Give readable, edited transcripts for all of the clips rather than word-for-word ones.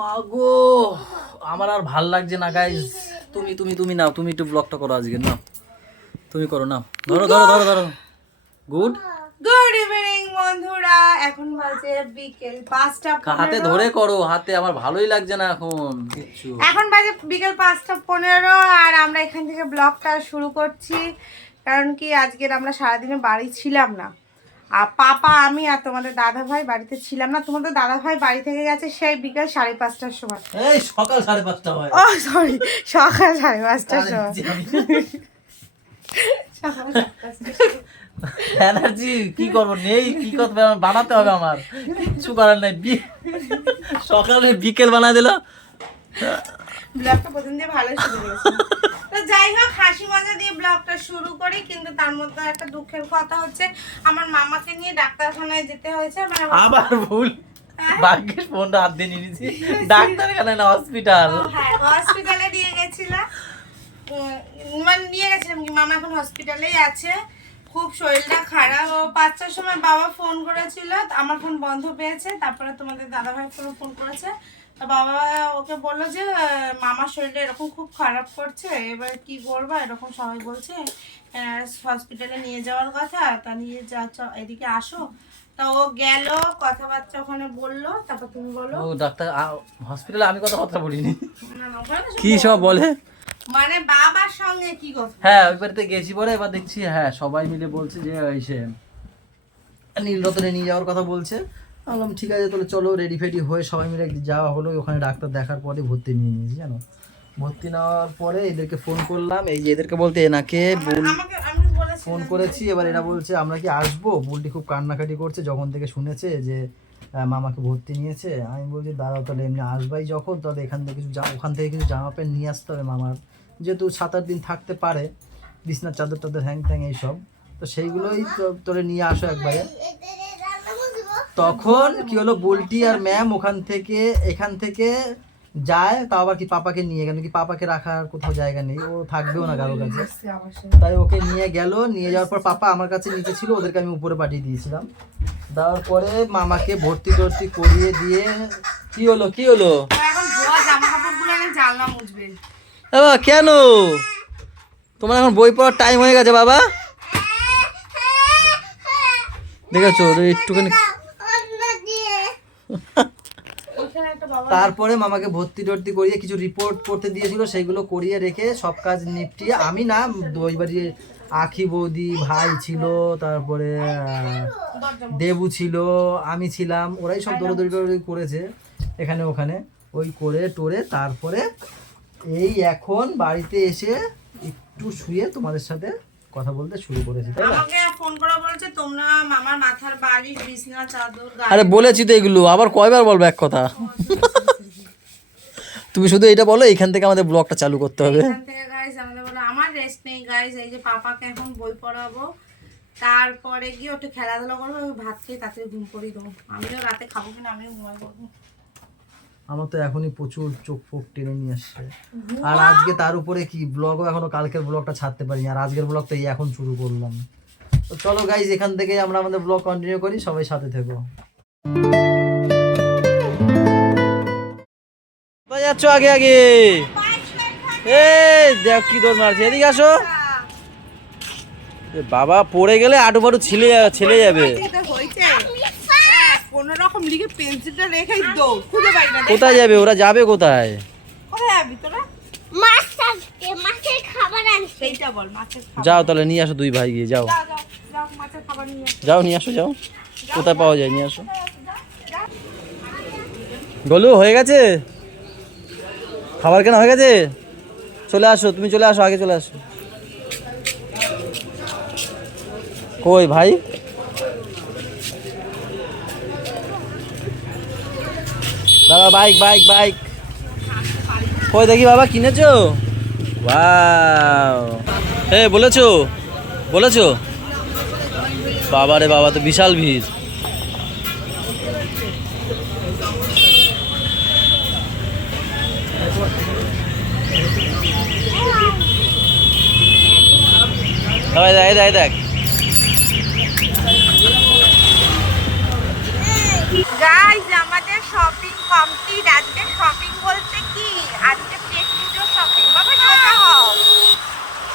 মাগো, আমার আর ভাল লাগছে না গাইস। তুমি তুমি তুমি নাও, তুমি একটু ব্লগটা করো আজকে, নাও তুমি করো, নাও ধরো ধরো ধরো ধরো। গুড গুড ইভিনিং বন্ধুরা, এখন বাজে বিকেল 5টা। হাতে ধরে করো, হাতে আমার ভালোই লাগছে না এখন কিচ্ছু। এখন বাজে বিকেল 5:15 আর আমরা এখান থেকে ব্লগটা শুরু করছি। কারণ কি আজকের আমরা সারাদিনে বাড়ি ছিলাম না, আর পাপা আমি আর তোমাদের দাদা ভাই বাড়িতে ছিলাম না। তোমাদের দাদা ভাই বাড়ি থেকে গেছে সেই বিকেল 5:30টার সময়। এই সকাল 5:30 হয়। ও সরি, সকাল 5:30টার সময়। এনার্জি কি করবো, নেই কি করতে বানাতে হবে, আমার কিছু করার নাই। সকালে বিকেল বানায় দিল। ব্লগটা প্রথম দিয়ে ভালো শুরু করেছি। তো যাই হোক, হাসি মজা দিয়ে ব্লগটা শুরু করি। কিন্তু তার মধ্যে একটা দুঃখের কথা হচ্ছে, আমার মামাকে নিয়ে ডাক্তারখানায় যেতে হয়েছে। আবার ভুল, ভাগ্যের ফোনটা হাত দিয়ে নিয়েছি। ডাক্তারখানায় না, হসপিটাল। হ্যাঁ, হসপিটালে নিয়ে গেছিলাম। মানে নিয়ে গেছিলাম কি, মামা এখন হসপিটালেই আছে। খুব শরীরটা খারাপ। ও 5টার সময় বাবা ফোন করেছিল, আমার ফোন বন্ধ পেয়েছে। তারপরে তোমাদের দাদাভাই ফোন করেছে। তো বাবা ওকে বললো যে মামার শরীরটা এরকম খুব খারাপ করছে, এবার কি করবো, এরকম সবাই বলছে হসপিটালে নিয়ে যাওয়ার কথা। তা নিয়ে যা, এদিকে আসো। তা ও গেল, কথাবার্তা ওখানে বললো। তারপর তুমি বলো। ও ডাক্তার হসপিটালে আমি কথা বলিনি। না, না, ওখানে তো সব কি সব বলে, মানে বাবার সঙ্গে কি কথা। হ্যাঁ ওই বাড়িতে গেছি পরে, এবার দেখছি হ্যাঁ সবাই মিলে বলছে যে এসে নীলরতনে নিয়ে যাওয়ার কথা বলছে। বললাম ঠিক আছে তাহলে চলো, রেডি ফেডি হয়ে সবাই মিলে যাওয়া হলো। ওখানে ডাক্তার দেখার পরে ভর্তি নিয়ে নিয়েছি জানো। ভর্তি নেওয়ার পরে এদেরকে ফোন করলাম, এই যে এদেরকে বলতে এনাকে ফোন করেছি। এবার এরা বলছে আমরা কি আসবো, বুলটি খুব কান্নাকাটি করছে যখন থেকে শুনেছে যে মামাকে ভর্তি নিয়েছে। আমি বলছি দাঁড়াও, তাহলে এমনি আসবাই যখন, তাহলে ওখান থেকে কিছু জামা প্যান্ট নিয়ে আসতে হবে মামার, যেহেতু 7-8 দিন থাকতে পারে, বিছনার চাদর টাদর হ্যাং ট্যাং এইসব, তো সেইগুলোই তোরে নিয়ে আসো একবারে। তখন কি হলো, বুলটি আর ম্যাম এখান থেকে যায়, তাও আবার কি পাপাকে নিয়ে গেল, কি পাপাকে রাখার কোথাও জায়গা নেই, ও থাকবেও না কারো কাছে, তাই ওকে নিয়ে গেল। নিয়ে যাওয়ার পর পাপা আমার কাছে নিচে ছিল, ওদেরকে আমি উপরে পাঠিয়ে দিয়েছিলাম। দেওয়ার পরে মামাকে ভর্তি করিয়ে দিয়ে কি হলো বাবা, কেন তোমার এখন বই পড়ার টাইম হয়ে গেছে বাবা, দেখেছো একটুখানি। তারপরে মামাকে ভর্তি করিয়ে কিছু রিপোর্ট করতে দিয়েছিল, সেগুলো করিয়ে রেখে সব কাজ নিপটিয়ে, আমি না ওই বাড়ির আখি বৌদি ভাই ছিল, তারপরে দেবু ছিল, আমি ছিলাম, ওরাই সব দৌড়দৌড়ি করেছে এখানে ওখানে, ওই করে টোরে। তারপরে এই এখন বাড়িতে এসে একটু শুয়ে তোমাদের সাথে কথা বলতে শুরু করেছি, তাই না? আমাকে ফোন করে বলেছে তোমরা মামার মাথার বালিশ, বিছনা চাদর। আরে বলেছি তো এগুলো, আবার কয়বার বলবো এক কথা। তুমি শুধু এটা বলো, এখান থেকে আমাদের ব্লগটা চালু করতে হবে। এখান থেকে গাইস আমাদের বলো, আমার রেস্ট নেই গাইস। এই যে পাপাকে এখন বই পড়াবো, তারপরে গিয়ে একটু খেলাধুলা করবো, ভাত খেয়ে তাড়াতাড়ি ঘুম পড়িয়ে দেবো। আমিও রাতে খাবো কিনা, আমিও ঘুমাই পড়বো। আমার তো এখনই প্রচুর চোখ ফোক টেনে নিয়ে আসছে। আর আজকে তার উপরে কি ব্লগও এখনো কালকের ব্লগটা ছাড়তে পারিনি, আর আজকের ব্লগটা এখন শুরু করলাম। তো চলো গাইজ, এখান থেকে আমরা আমাদের ব্লগ কন্টিনিউ করি, সবাই সাথে থেকো। কোথায় যাচ্ছ আগে আগে? এই দেখ কি দৌড় মারছে, এদিকে আসো। বাবা পড়ে গেলে আটু পাটু ছেলে যাবে। কোনরকম লিখে পেন্সিলটা রেখেই দাও, খুঁজে পাই না। কোথায় যাবে ওরা, যাবে কোথায়? কোথায় যাবি তোরা? মাছের খাবার আনতে। সেইটা বল, মাছের খাবার। যাও তাহলে নিয়ে আসো, দুই ভাই গিয়ে যাও, যাও মাছের খাবার নিয়ে আসো। যাও নিয়ে আসো, যাও কোথায় পাওয়া যায় নিয়ে আসো। গোলু হয়ে গেছে খাবার, কেন হয়ে গেছে? চলে আসো, তুমি চলে আসো, আগে চলে আসো। কই ভাই? দাদা বাইক কই দেখি বাবা, কিনেছো? ওয়াও, বলেছো বাবা রে বাবা, তো বিশাল ভিড়। দেখ গাইস আমাদের শপিং কমপ্লিট। আজকে শপিং বলতে কি, আজকে পেট পুজো শপিং। বাবা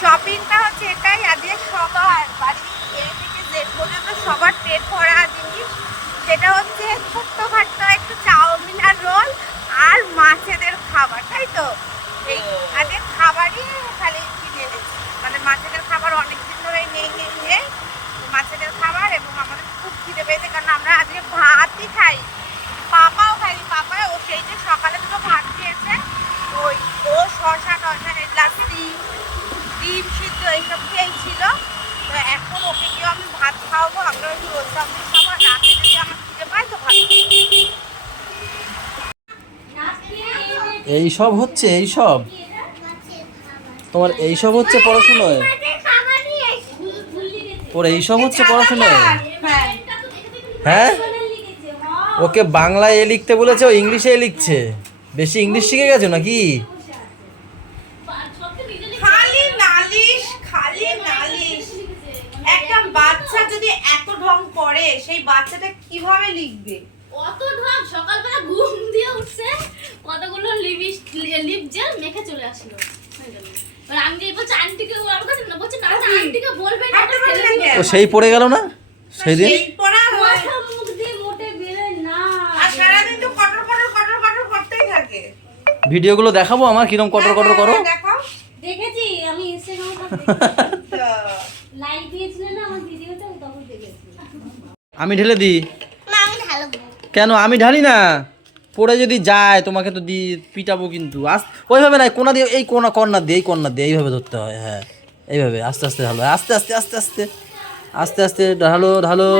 শপিংটা হচ্ছে এটাই, আজকে সবার বাড়ি এ থেকে জেড পর্যন্ত সবার পেট ভরা জিনিস। সেটা হচ্ছে ছোট্টখাট্ট একটু চাউমিন আর রোল আর মাছেদের খাবার, তাই তো? এই আজকে খাবারই খালি কিনে এনেছি, মানে মাছেদের খাবার অনেকদিন ধরে নেই মাছেদের খাবার। এবং আমাদের খুব খিদে পেয়েছে, কারণ আমরা আজকে ভাতই খাই, পাপাও খাইনি। পাপা ও সেই যে সকালে দুটো ভাত খেয়েছে, ওই ও শশা টশা গ্লাস ডিম সিদ্ধ এইসব খেয়েছিল। তো এখন ওকে গিয়ে আমি ভাত খাওয়াবো, আমরা একটু রোজ চাউমিন খাবো। রাতে যদি আমার খিদে পাই তো ভাত। এইসব হচ্ছে, এইসব তোমার এইসব হচ্ছে পড়াশোনায়, ওর এইসব হচ্ছে পড়াশোনায়। হ্যাঁ, ওকে বাংলায় এ লিখতে বলেছে, ও ইংলিশে এ লিখছে। বেশি ইংলিশ শিখে গেছো নাকি? খালি নালিশ, খালি নালিশ। একটা বাচ্চা যদি এত ঢং করে, সেই বাচ্চাটা কিভাবে লিখবে? অত ঢং, সকালবেলা ঘুম দিয়ে উঠছে, কতগুলো লিপ জেল মেখে চলে আসলো। আর আমি যে বলছি আন্টিকে, আমার কাছে না বলছে না আন্টিকে বলবে না, এটা ফেলে দিবে। ও সেই পড়ে গেল না সেদিন? সেই পড়া মাথা মুখ দিয়ে মোটে বেরোয় না, আর সারাদিন তো কটর কটর কটর কটর করতেই থাকে। ভিডিওগুলো দেখাবো আমার কিরম কটর কটর করো? দেখাও। দেখেছি আমি ইনস্টাগ্রামে লাইক দিয়েছিলে না আমার ভিডিওতে, তখন দেখেছি। আমি ঢেলে দিই? না আমি ঢালবো কেন? আমি ঢালি না, পড়ে যদি যায় তোমাকে তো দি পিটাবো কিন্তু। ওইভাবে নাই, কোনা দিয়ে, এই কর্নার দিয়ে, এই কর্নার দিয়ে এইভাবে ধরতে হয়। হ্যাঁ, এইভাবে আস্তে আস্তে ঢালো, আস্তে আস্তে আস্তে আস্তে আস্তে আস্তে ঢালো ঢালো।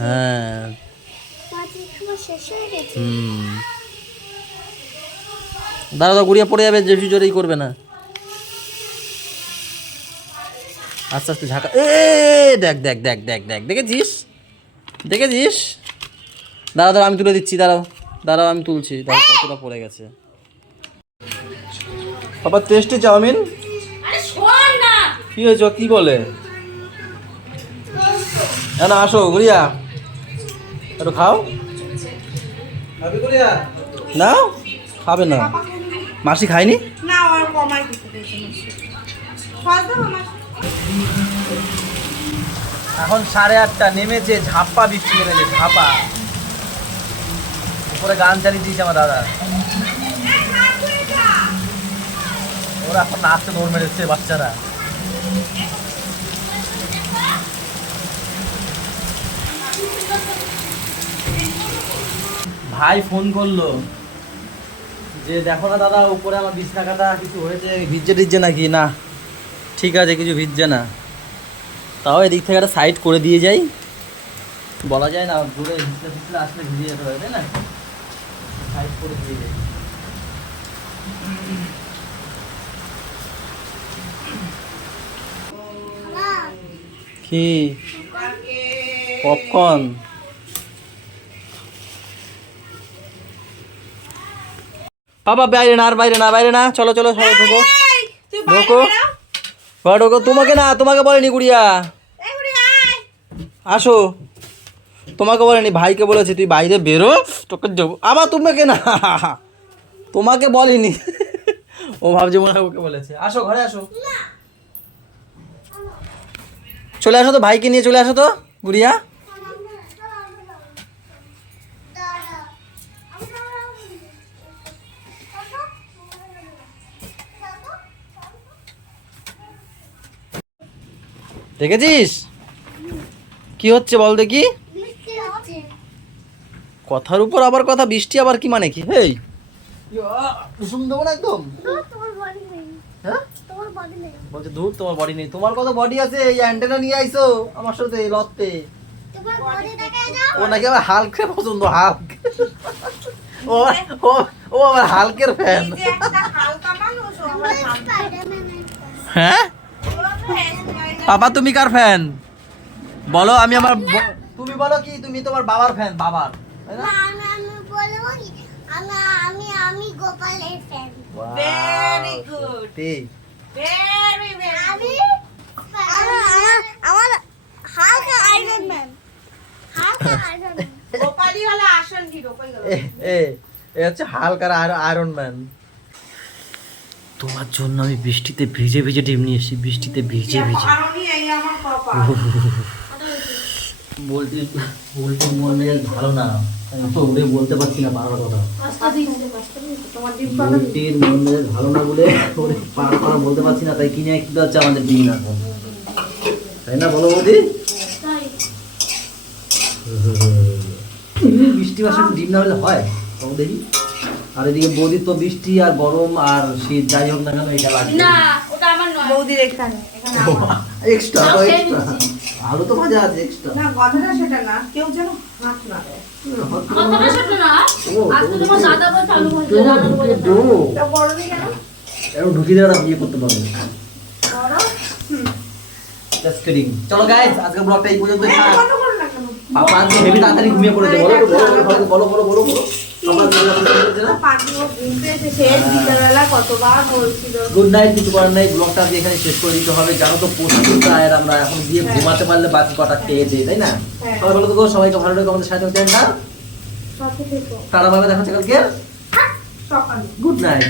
হ্যাঁ, দাঁড়া গুড়িয়া পড়ে যাবে, যে জোরেই করবে না। আস্তে আস্তে ঝাঁকা। দেখ দেখ দেখ দেখ দেখ, দেখেছিস দেখেছিস? দাঁড়া দাঁড়া, আমি তুলে দিচ্ছি, দাঁড়াও দাঁড়াও, আমি তুলছি। দাঁড়া, কতটা পড়ে গেছে। বাবা টেস্টি চাউমিন। আরে শোন না, কি হয়েছে? কি বলে? না আসো গুড়িয়া, একটু খাও। না খাবে না, মাসি খায়নি। না আর কমাই দিতে দিয়েছে। এখন 8:30 নেমেছে, ঝাপ্পা বৃষ্টি নেমেছে, ঝাপা। উপরে গান চালিয়ে দিয়েছে আমার দাদা। ওরা এখন নাচতে দৌড় মেরেছে বাচ্চারা। ভাই ফোন করলো যে দেখো না দাদা, উপরে আমার বিছনা কাটা কিছু হয়েছে, ভিজছে টিজছে নাকি? না ঠিক আছে, কিছু ভিজছে না। তাও এদিক থেকে একটা সাইড করে দিয়ে যাই, বলা যায় না, ঘুরে ভিজলে ভিজলে আসলে ভিজে যেতে হবে, তাই না? সাইড করে দিয়ে যাই। কি পপকর্ন? বাবা বাইরে না, আর বাইরে না, বাইরে না, চলো চলো সবাই ঢোকো তুই ঢোকো ঢোকো। তোমাকে না, তোমাকে বলেনি গুড়িয়া, আসো। তোমাকে বলেনি, ভাইকে বলেছে তুই বাইরে বেরো, তোকে দেবো। আবার তোমাকে না, তোমাকে বলেনি। ও ভাবছে মনে হয় ওকে বলেছে। আসো ঘরে আসো, চলে আসো তো, ভাইকে নিয়ে চলে আসো তো গুড়িয়া। দেখেছিস কি হচ্ছে বল দেখি? কথার উপর আবার কথা, বৃষ্টি আবার কি মানে কি? হেই শুন দেবো না একদম। হ্যাঁ বলছে দূর, তোমার বডি নেই। তোমার কত বডি আছে, এই অ্যান্টেনা নিয়ে আইছো আমার সাথে লড়তে। ও নাকি আমার হাল্কের পছন্দ, হাল্ক। ও ও আমার হাল্কের ফ্যান। এই যে একটা হালকা মানুষ, ও আবার হালকা। হ্যাঁ পাপা, তুমি কার ফ্যান বলো? আমি আমার তুমি বলো কি, তুমি তোমার বাবার ফ্যান, বাবার, তাই না? আমি গোপালের ফ্যান। ভেরি গুড, ঠিক। Very very. আমার হালকা আয়রন ম্যান, হালকা আয়রন ম্যান। গোপালীওয়ালা আসন হিরো কই গেল? এ হচ্ছে হালকার আয়রন ম্যান। তোমার জন্য আমি বৃষ্টিতে ভিজে ভিজে ডিম নিয়ে এসেছি, বৃষ্টিতে ভিজে ভিজে। কারণই এই আমার কপাল। বলতে বলতে মন মেজাজ ভালো না, আমি তো ওরে বলতে পারছি না পাড়ার কথা। তোমার ডিম বলটির মন মেজাজ ভালো না বলে ওরে পাড়ার কথা বলতে পারছি না, তাই কিনে একটু হচ্ছে আমাদের ডিম এখন, তাই না বলো বৌদি? বৃষ্টি মাসে ডিম না হলে হয় বাবু দেখি। আর এদিকে বৌদির তো বৃষ্টি আর গরম আর শীত যাই হোক না কেন এটা লাগবে না ওটা আমার নয়। বৌদির এখানে এক্সট্রা তো এক্সট্রা আলু তো ভাজা আছে এক্সট্রা। না কথাটা সেটা না, কেউ যেন হাত না দেয়। কথাটা ছোট না, আজকে তোমার দাদা বলছে আলু ভাজা তা বড় নেই কেন? এরকম ঢুকিয়ে দেওয়া বিয়ে করতে পারবে। বড় জাস্ট কিডিং। চলো গাইস আজকে ব্লগটা এই পর্যন্তই থাক। কত করো না কেন? পাপা আজকে হেভি তাড়াতাড়ি ঘুমিয়ে পড়েছে, বলো তো বলো বলো বলো বলো। পাপা ঘুমিয়ে না। পাখিও ঘুমতে এসেছে বিকালবেলা কতবার বলছিল। গুড নাইট, কিছু করার নাই, ব্লগটা আজকে এখানে শেষ করে দিতে হবে। জানো তো প্রচুর টায়ার আমরা, এখন গিয়ে ঘুমাতে পারলে বাকি কটা খেয়ে দিয়ে, তাই না? হ্যাঁ। সবাই ভালো থেকো, সবাইকে ভালো রেখো, আমাদের সাথে দেন না। সব থেকে টাটা ভাবে দেখা হচ্ছে কালকে। সকালে গুড নাইট।